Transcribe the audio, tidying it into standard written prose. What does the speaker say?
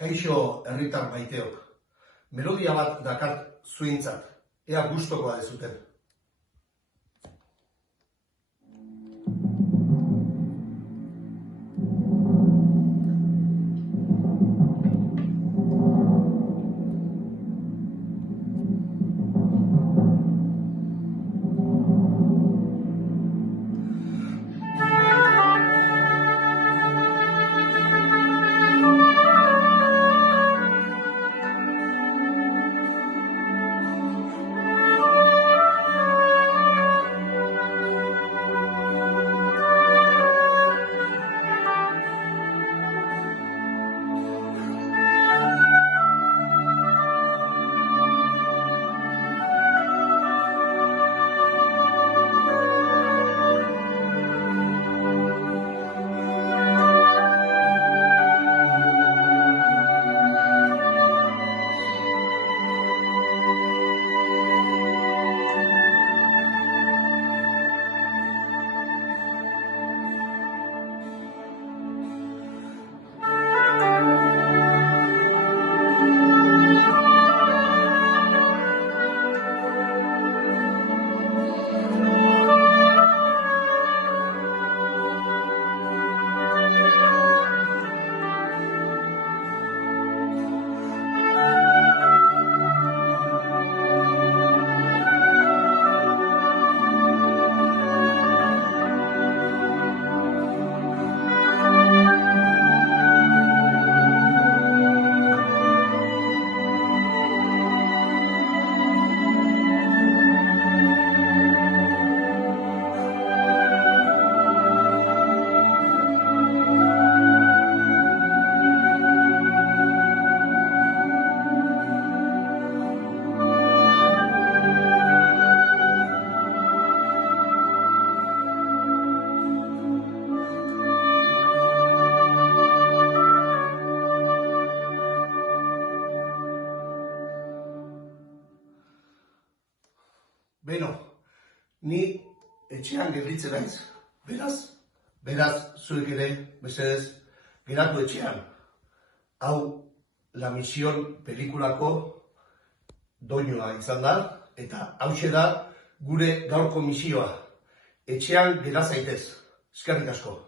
Kaixo herritar maiteok, melodia bat dakart zuentzat, ea gustokoa dezuten. Beno, ni etxean gelditzen naiz, beraz, zuek ere, mesedez, geratu etxean. Hau, La Misión pelikulako doinua izan da, eta hauxe da gure gaurko misioa. Etxean gera zaitez, eskerrik asko.